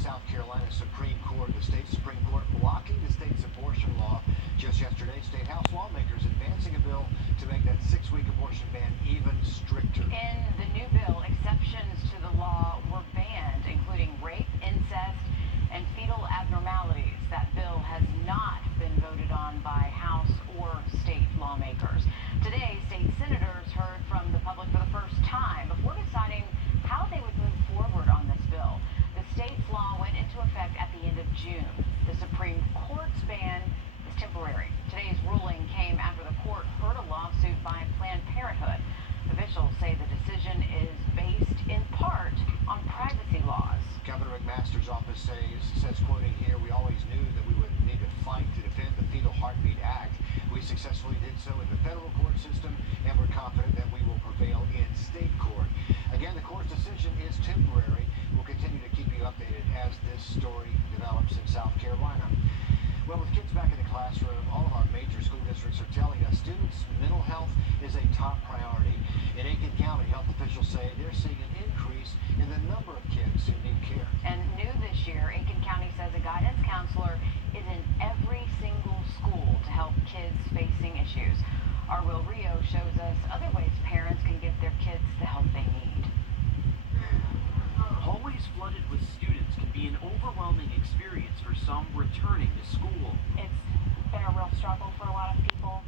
South Carolina Supreme Court, the state Supreme Court, blocking the state's abortion law. Just yesterday, state House lawmakers advancing a bill to make that 6-week abortion ban even stricter. In the new bill, exceptions to the law were banned, including rape, incest, and fetal abnormalities. That bill has not been voted on by House or state lawmakers. Today, state senators heard from the public for the first time before deciding how they would move forward on this bill. The state's law went into effect at the end of June. The Supreme Court's ban is temporary. Today's ruling came after the court heard a lawsuit by Planned Parenthood. Officials say the decision is based in part on privacy laws. Governor McMaster's office says, quoting here, "We always knew that we would need to fight to defend the Fetal Heartbeat Act. We successfully did so in the federal court system, and we're confident that we will prevail in state court." Again, the court's decision is temporary. We'll continue to keep you updated as this story develops in South Carolina. Well, with kids back in the classroom, all of our major school districts are telling us students' mental health is a top priority. In Aiken County, health officials say they're seeing an increase in the number of kids who need care. And new this year, Aiken County says a guidance counselor is in every single school to help kids facing issues. Our Wrdw shows us other ways parents can give their kids the help they need. Hallways flooded with students can be an overwhelming experience for some returning to school. It's been a real struggle for a lot of people,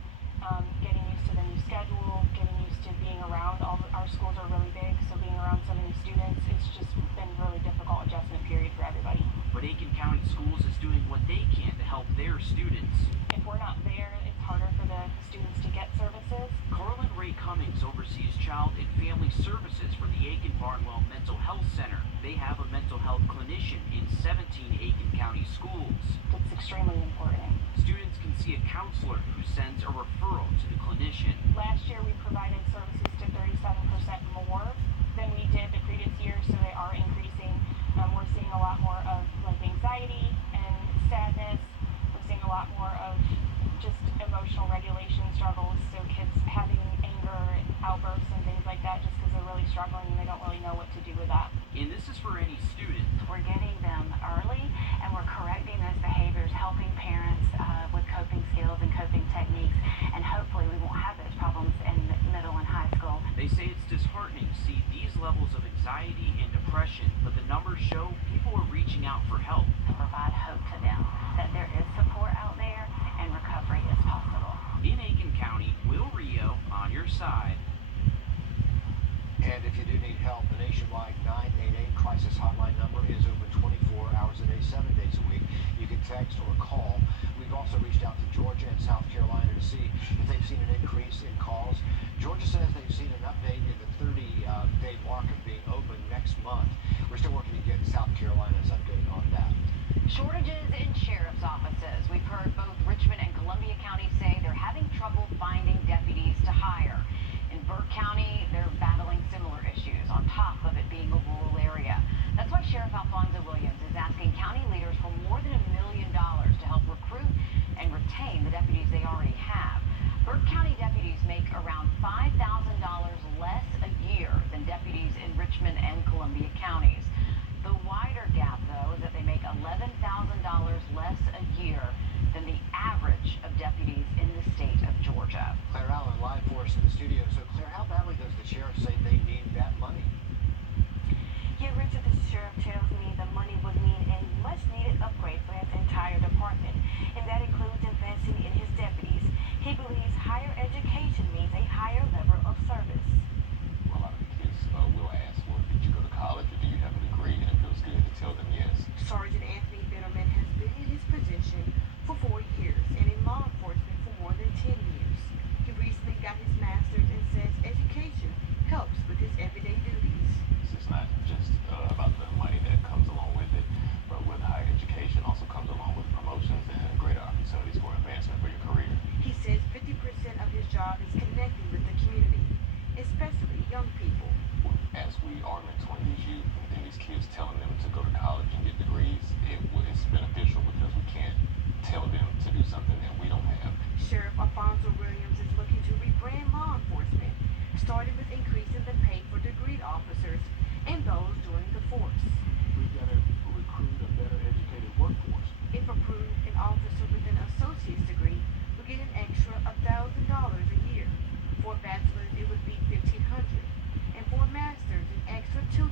getting used to the new schedule, getting used to being around. Our schools are really big, so being around so many students, it's just been a really difficult adjustment period for everybody. But Aiken County Schools is doing what they can to help their students. If we're not there, it's harder for the students to get services. Carlin Ray Cummings oversees child and family services for the Aiken Barnwell Mental Health Center. They have a mental health clinician in 17 Aiken County schools. It's extremely important. Students can see a counselor who sends a referral to the clinician. Last year, we provided services to 37% more than we did the previous year, so they are increasing. We're seeing a lot more of anxiety and sadness. We're seeing a lot more of just emotional regulation struggles, so kids having anger outbursts and things like that just because they're really struggling and they don't really know what to do with that. And this is for any student. We're getting them early and we're correcting those behaviors, helping parents with coping skills and coping techniques, and hopefully we won't have those problems in middle and high school. They say it's disheartening to see these levels of anxiety and depression, but the numbers show people are reaching out for help. To provide hope to them that there is support out there and recovery is possible. In Aiken County, Wrdw on your side. And if you do need help, the nationwide 988 crisis hotline number is open 24 hours a day, 7 days a week. You can text or call. We've also reached out to Georgia and South Carolina to see if they've seen an increase in calls. Georgia says they've seen an update in the 30-day mark of being open next month. We're still working to get South Carolina's update on that. Shortages in sheriff's offices. We've heard both Richmond and Columbia counties say they're having trouble finding deputies to hire. In Burke County, they're battling similar issues on top of it being a rural area. That's why Sheriff Alfonso Williams is asking county leaders for more than $1 million to help recruit and retain the deputies they already have. Burke County deputies make around $5,000 less a year than deputies in Richmond and Columbia counties. The wider gap, though, is that they make $11,000 less a year than the average of deputies in the state of Georgia. Claire Allen live for us in the studio. So, Claire, how badly does the sheriff say they need that money? Yeah, Richard, the sheriff tells me the money would mean a much-needed upgrade for his entire department, and that includes investing in his deputies. He believes higher education means a higher level of service. Well, a lot of the kids will ask, well, did you go to college or do you have a degree? And it feels good to tell them yes. Sergeant Anthony Bitterman has been in his position for 4 years and in law enforcement for more than 10 years. He recently got his master's and says education helps with his everyday duties. It's not just about the money that comes along with it, but with higher education also comes along with promotions and greater opportunities for advancement for your career. He says 50% of his job is connecting with the community, especially young people. As we are mentoring these youth and these kids telling them to go to college and get degrees, it's beneficial because we can't tell them to do something that we don't have. Sheriff Alfonso Williams is looking to rebrand law enforcement, starting with increasing the pay for degreed officers and those joining the force. We've got to recruit a better educated workforce. If approved, an officer with an associate's degree would get an extra $1,000 a year. For a bachelor's, it would be $1,500, and for a master's, an extra $2,000.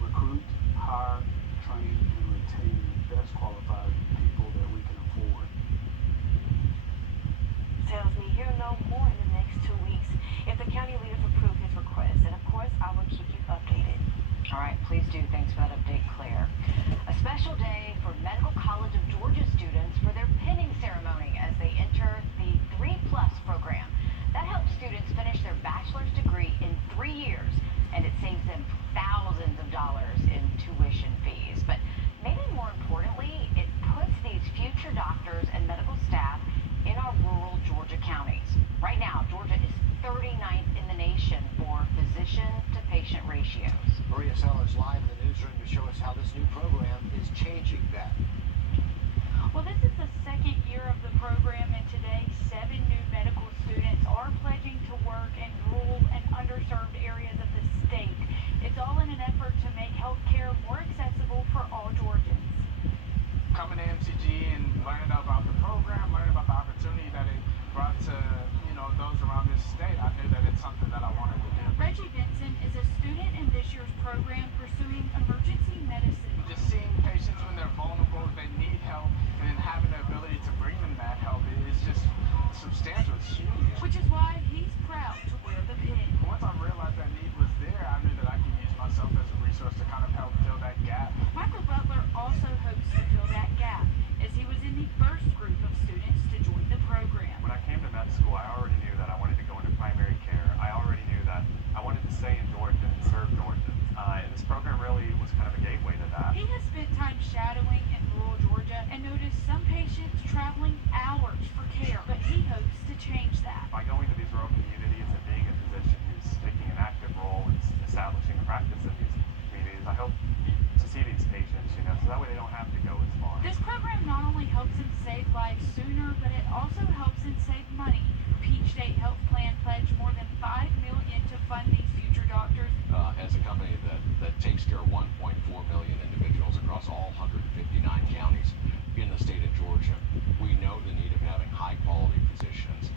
Recruit, hire, train, and retain the best qualified people that we can afford. Tells me he'll know more in the next 2 weeks if the county leaders approve his request, and of course I will keep you updated. All right, please do. Thanks for that update, Claire. A special day for Medical College of Georgia students for their pinning ceremony as they enter the 3+ program. That helps students finish their bachelor's degree in 3 years, and it saves them thousands of dollars in tuition fees. But maybe more importantly, it puts these future doctors and medical staff in our rural Georgia counties. Right now, Georgia is 39th in the nation for physician-to-patient ratios. Maria Sellers live in the newsroom to show us how this new program is changing that. Well, this is the second year of the program, and today 7 new medical students are pledging to work in rural and underserved areas of the state. It's all in an effort to make healthcare more accessible for all Georgians. Coming to MCG and learning about the program, learning about the opportunity that it brought to, those around this state, I knew that it's something that I wanted to do. Reggie Benson is a student in this year's program pursuing emergency medicine. Just seeing patients when they're vulnerable, they need help, and then having the ability to bring them that help is just substantial. It's huge. Which is why he's proud to wear the pin. Once I realized that need was there, I knew that I could use myself as a resource to kind of help fill that gap. Michael Butler also hopes to fill that gap, as he was in the first group of students to join the program. When I came to med school, I already knew that I wanted to go into primary care. I already knew that I wanted to stay in Georgia and serve Georgia. And this program really was kind of a gateway to that. He has spent time shadowing in rural Georgia and noticed some patients traveling hours for care, but he hopes to change that. By going to these rural communities and being a physician who's taking an active role in establishing a practice in these communities, I hope to see these patients, so that way they don't have to go as far. This program not only helps him save lives sooner, but it also helps him save money. Peach State Health Plan pledged more than $5 million to fund these future doctors. As a company that takes care of 1.4 million individuals across all 159 counties in the state of Georgia, we know the need of having high-quality physicians.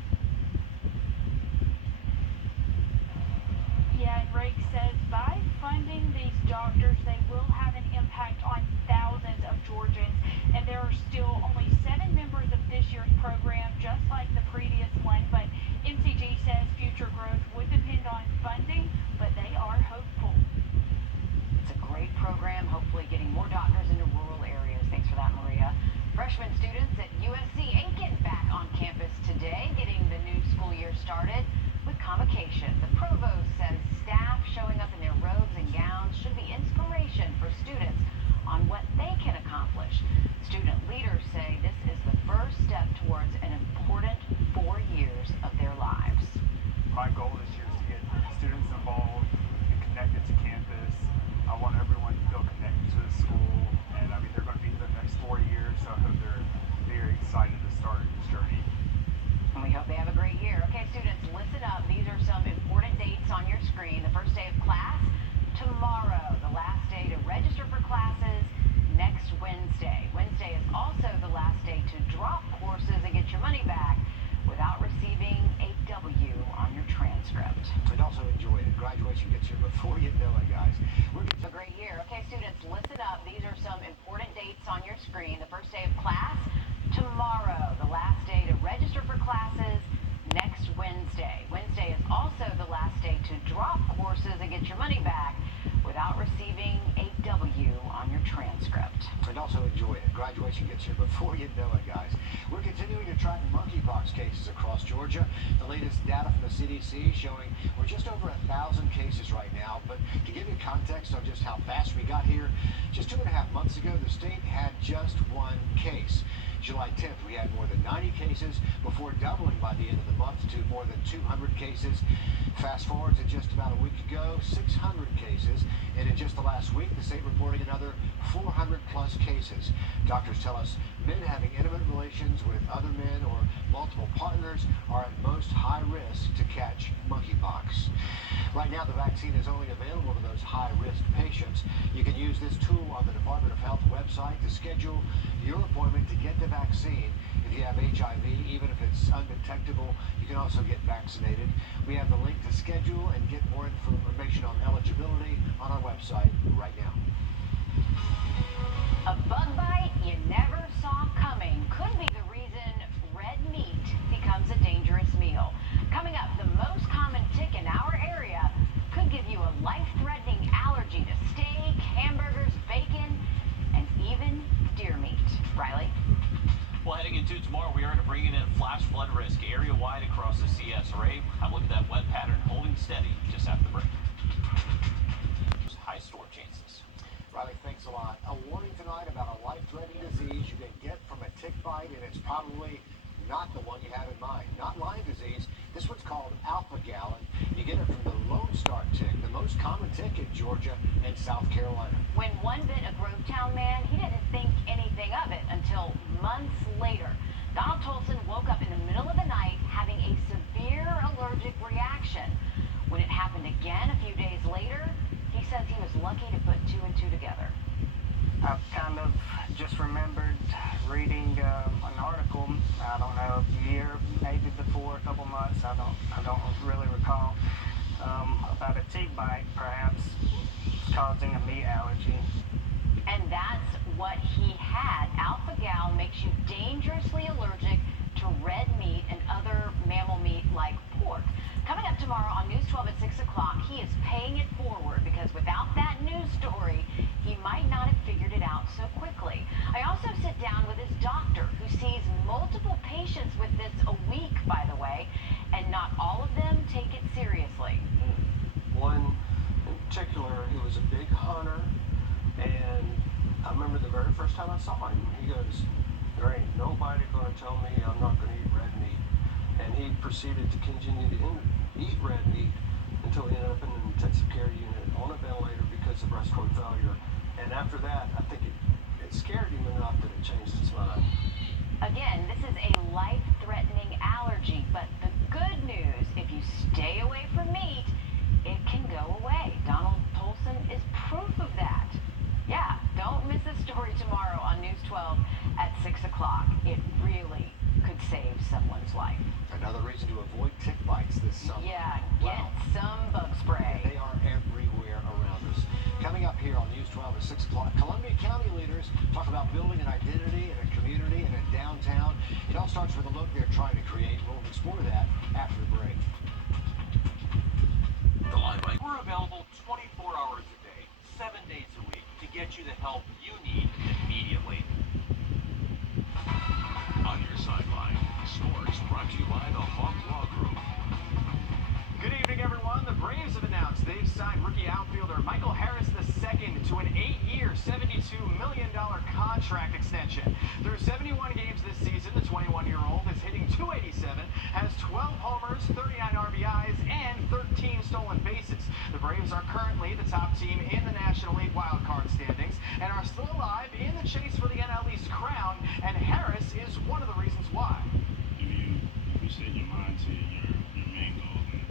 Yeah, and Rake says by funding these doctors, they will have an impact on thousands of Georgians, and there are still only 7 members of this year's program, just like the previous one, but MCG says future growth would depend on funding, but they are hopeful. It's a great program, hopefully getting more doctors into rural areas. Thanks for that, Maria. Freshman students at USC Aiken back on campus today, getting the new school year started with convocation. The provost says staff showing up in their robes and gowns should be inspiration for students on what they can accomplish. Student leaders say this is the first step towards an important 4 years of their lives. My goal this year is to get students involved and connected to campus. I want everyone to feel connected to the school, and they're going to be here the next 4 years, so I hope they're very excited to start this journey. And we hope they have a great year. Okay, students, listen up. These are some important dates on your screen. The first day of class, tomorrow. The last day to register for classes, next Wednesday. Wednesday is also the last day to drop courses and get your money back without receiving a W on your transcript. And also enjoy it. Graduation gets here before you know it, guys. We're It's a great year. Okay, students, listen up. These are some important dates on your screen. The first day of class, tomorrow. The last day to register for classes, next Wednesday. Wednesday is also the last day to drop courses and get your money back without receiving a W on your transcript. And also enjoy it. Graduation gets here before you know it, guys. We're continuing to track monkeypox cases across Georgia. The latest data from the CDC showing we're just over 1,000 cases right now. But to give you context on just how fast we got here, just 2.5 months ago, the state had just 1 case. July 10th, we had more than 90 cases before doubling by the end of the month to more than 200 cases. Fast forward to just about a week ago, 600 cases. And in just the last week, the state reporting another 400 plus cases. Doctors tell us men having intimate relations with other men or multiple partners are at most high risk to catch monkeypox. Right now, the vaccine is only available to those high-risk patients. You can use this tool on the Department of Health website to schedule your appointment to get the vaccine. If you have HIV, even if it's undetectable, you can also get vaccinated. We have the link to schedule and get more information on eligibility on our website right now. A bug bite you never saw coming could be the reason red meat becomes a dangerous meal. Coming up, the most common tick in our area could give you a life-threatening allergy to steak, hamburgers, bacon, and even deer meat. Riley? Well, heading into tomorrow, we are going to bring in a flash flood risk area-wide across the CSRA. Have a look at that wet pattern holding steady just after the break. High storm chances. Riley, thanks a lot. A warning tonight about a life-threatening disease you can get from a tick bite, and it's probably not the one you have in mind. Not Lyme disease. This one's called alpha-gal, and you get it from the Lone Star tick, the most common tick in Georgia and South Carolina. When one bit a Grovetown man, he didn't think anything of it until months later. Donald Tolson woke up in the middle of the night having a severe allergic reaction. When it happened again a few days later, he says he was lucky to put two and two together. I kind of just remembered reading an article, I don't know, a year, maybe before, a couple months, I don't really recall, about a tick bite perhaps causing a meat allergy. And that's what he had. Alpha-gal makes you dangerously allergic to red meat and other mammal meat like pork. Coming up tomorrow on News 12 at 6 o'clock, he is paying it forward because without that news story, he might not have figured it out so quickly. I also sit down with his doctor, who sees multiple patients with this a week, by the way, and not all of them take it seriously. One in particular, he was a big hunter, and I remember the very first time I saw him, he goes, "There ain't nobody going to tell me I'm not going to eat red meat." And he proceeded to continue to eat red meat until he ended up in an intensive care unit on a ventilator because of respiratory failure. And after that, I think it scared him enough that it changed his mind. Again, this is a life-threatening allergy, but the good news, if you stay away from meat, it can go away. Donald Tolson is proof of that. Yeah, don't miss this story tomorrow on News 12 at 6 o'clock. It really could save someone's life. Another reason to avoid tick bites this summer. Yeah, get some bug spray. They are everywhere around us. Coming up here on News 12 at 6 o'clock, Columbia County leaders talk about building an identity in a community and in downtown. It all starts with a look they're trying to create. We'll explore that after the break. The Limelight. We're available 24 hours a day, 7 days a week to get you the help you need immediately. On your sideline, sports brought to you by the Hawk Law Group. Good evening, everyone. The Braves have announced they've signed rookie outfielder Michael Harris II to an 8-year, $72 million contract extension. Through 71 games this season, the 21-year-old is hitting .287, has 12 homers, 39 RBIs, and 13 stolen bases. The Braves are currently the top team in the National League wildcard standings and are still alive in the chase for the NL East crown, and Harris is one of the reasons why. If you set your mind to your main goal and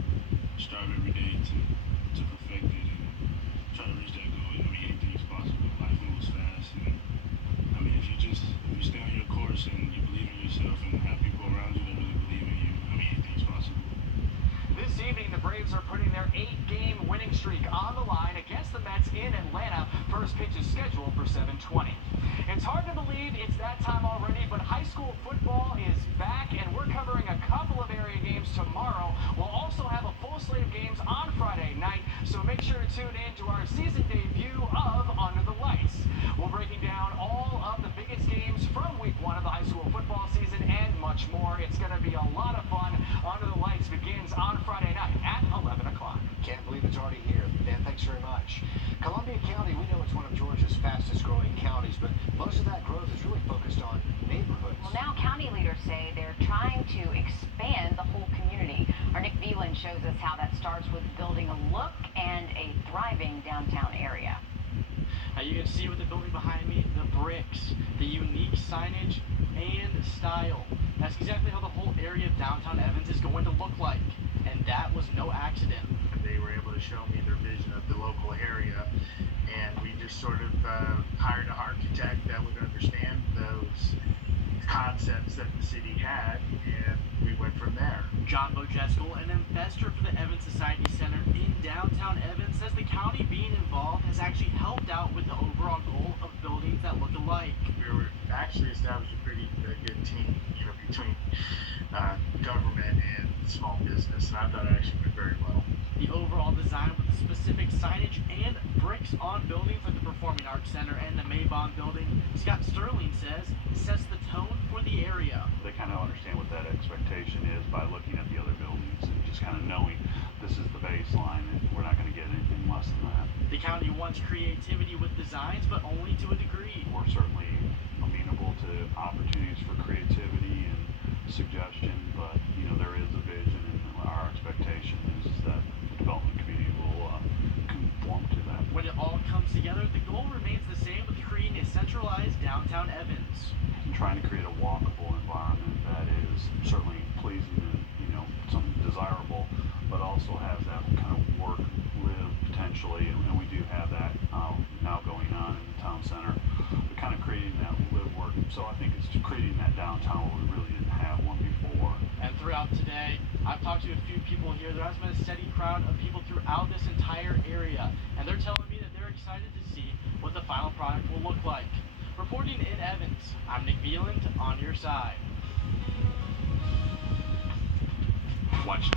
strive every day to perfect it and try to reach that goal, anything is possible. Life moves fast, and if you stay on your course and you believe in yourself and have people around you that really believe in you, anything is possible. This evening, the Braves are putting their 8-game winning streak on the line against the Mets in Atlanta. First pitch is scheduled for 7:20. It's hard to believe it's that time already, but high school football is back, and we're covering a couple of area games tomorrow. We'll also have a full slate of games on Friday night, so make sure to tune in to our season debut of Under the Lights. We're breaking down all of the biggest games from week 1 of the high school football season and much more. It's going to be a lot of fun. Under the Lights begins on Friday night at 11 o'clock. Can't believe it's already here. Dan, thanks very much. Columbia County, we know it's one of Georgia's fastest growing counties, but most of that growth is really focused on neighborhoods. Well, now county leaders say they're trying to expand the whole community. Our Nick Veland shows us how that starts with building a look and a thriving downtown area. Now you can see with the building behind me, the bricks, the unique signage, and style. That's exactly how the whole area of downtown Evans is going to look like. And that was no accident. They were able to local area. And we just sort of hired an architect that would understand those concepts that the city had, and we went from there. John Bojeskel, an investor for the Evans Society Center in downtown Evans, says the county being involved has actually helped out with the overall goal of buildings that look alike. We were actually established a pretty good team, between government and small business, and I thought it actually went very well. The overall design with specific signage and bricks on buildings like the Performing Arts Center and the Maybon building, Scott Sterling says, sets the tone for the area. They kind of understand what that expectation is by looking at the other buildings and just kind of knowing this is the baseline and we're not going to get anything less than that. The county wants creativity with designs, but only to a degree. We're certainly amenable to opportunities for creativity and suggestion, but there is a vision, and our expectation is that the development community will conform to that. When it all comes together, the goal remains the same with creating a centralized downtown Evans. And trying to create a walkable environment that is certainly pleasing and something desirable, but also has that kind of work, live potentially, and we do have that now going on in the town center. We're kind of creating that live work, so I think it's creating that downtown where we really didn't have one before. And throughout today, I've talked to a few people here. There has been a steady crowd of people throughout this entire area, and they're telling me that they're excited to see what the final product will look like. Reporting in Evans, I'm Nick Veland on your side. Watch